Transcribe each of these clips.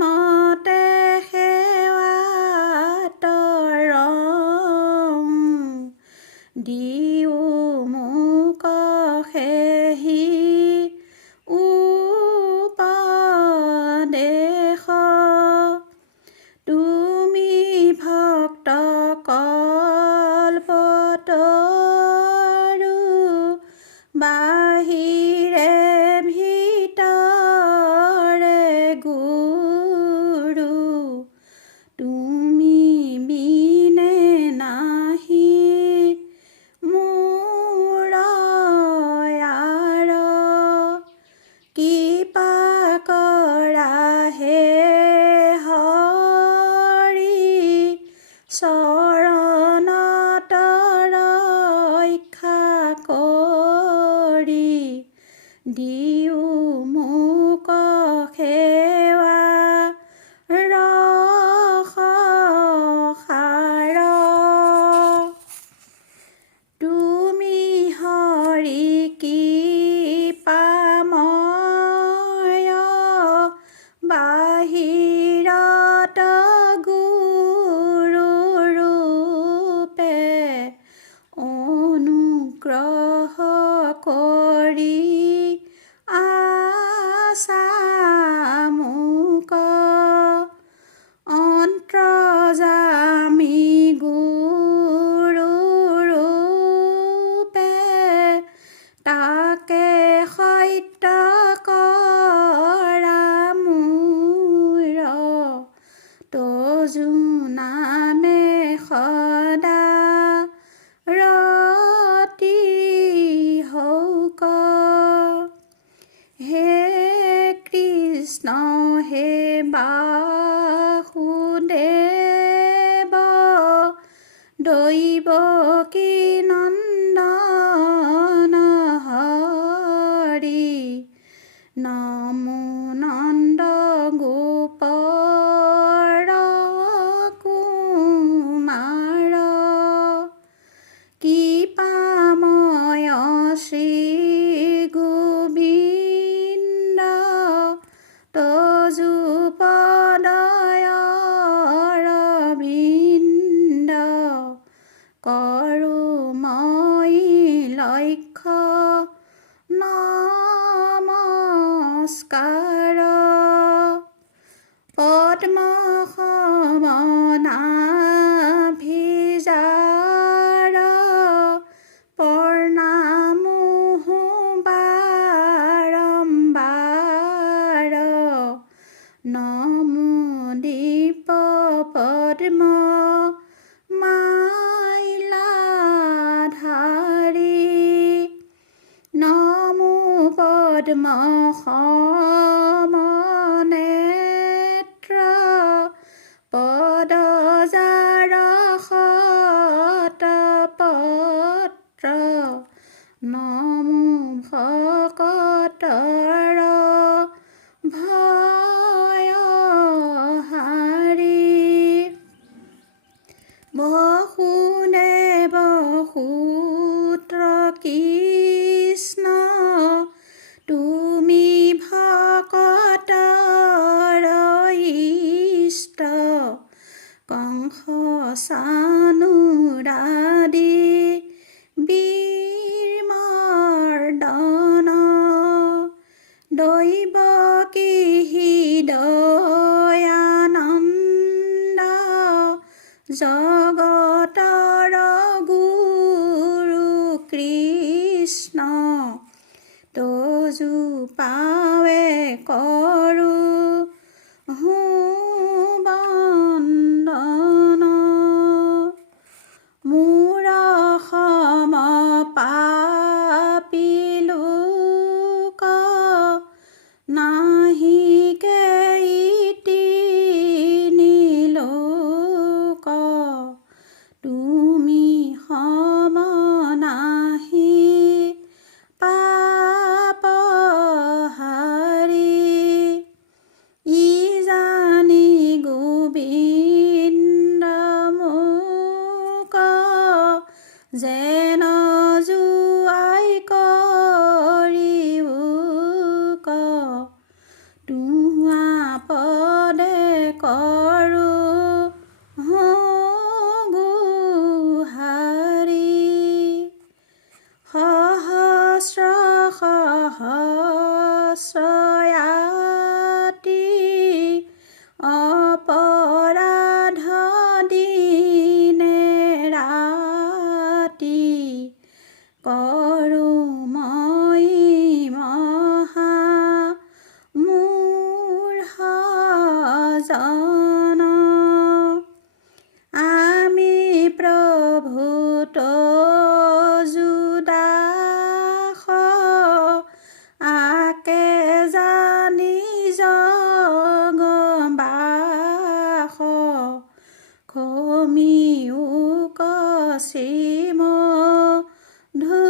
মতে সেৱাতৰ ৰং দিও মোক সেহি উপদেশ তুমি ভক্ত কল্পতৰু বাহিৰে ভিতৰে গুৰু তুমি বিনে নাহি মোৰ আৰ কৃপা কৰা হে হৰি চৰণত ৰক্ষা কৰি দিও মোক সেৱা ৰস সাৰ তুমি হৰি কৃপাময় বাহিৰত গুৰু ৰূপে অনুগ্ৰহ কৰি আছা মোক অন্তৰ্যামী গুৰু ৰূপে তাকে সত্য কৰা মোৰ তজু নামে সদা ৰতি হৌক হে কৃষ্ণ হে বাসুদেৱ দৈৱকী নন্দন হৰি নমো নন্দ গোপ কুমাৰ কৃপাময় শ্ৰী গোবিন্দ তজু পদয় অৰবিন্দ কৰো মই লক্ষ্য নমস্কাৰ পদ্ম সমনাভিজাৰ প্ৰণামো বাৰম্বাৰ নমো দীপ পদ্ম মাইলাধাৰী নমো পদ্ম সমনেত্ৰ পদজাৰ শতপত্ৰ নমো ভকতৰ ভয়হাৰী বসুদেৱ সূত্ৰ কৃষ্ণ তুমি ভকতৰ ইষ্ট কংস চানুৰাদি বীৰমৰ্দন দৈৱকী হৃদয়ানন্দ জগতৰ গুৰু কৃষ্ণ তজু পাৱে কৰো বন্দন মোৰ সম পাপী লোক নাহিকে ইতি নিলোক তুমি সম নাহি পাপহাৰী চিন্তন আমি প্ৰভু তজুদাস আকে জানি জগবাস খমিও কচিম ধুসুদন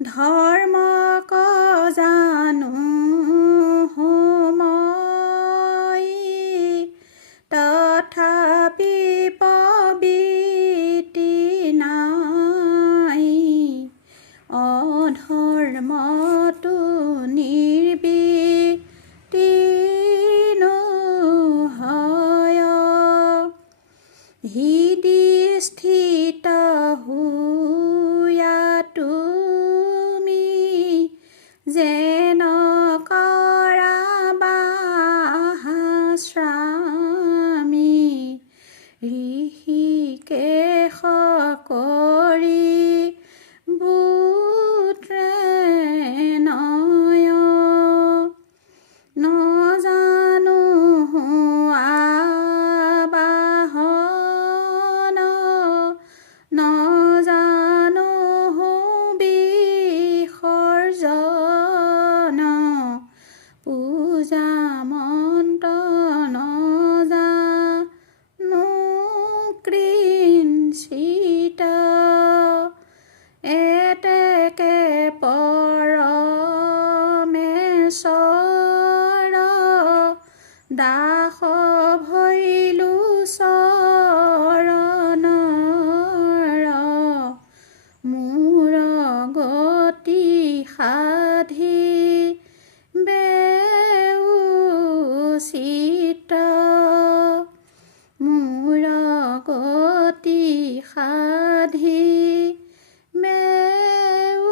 ধৰ্ম জানো তথাপি পবিতি নাই অধৰ্মটো নিৰ্বৃত্তিনো হয় হৃদি স্থিত হুয়া তুমি যেন কৰা ঋষিকেশ কৰি বুত্ৰে নয় নজানো আবাহন নজানো বিসৰ্জন পূজা মন্ত্ৰ কৃঞ্চিত এতেকে পৰমেশ্বৰ দাস ভৈলু চৰণৰ মোৰ গতি সাধি বেউচিত মোৰ গতি সাধি বেউচিত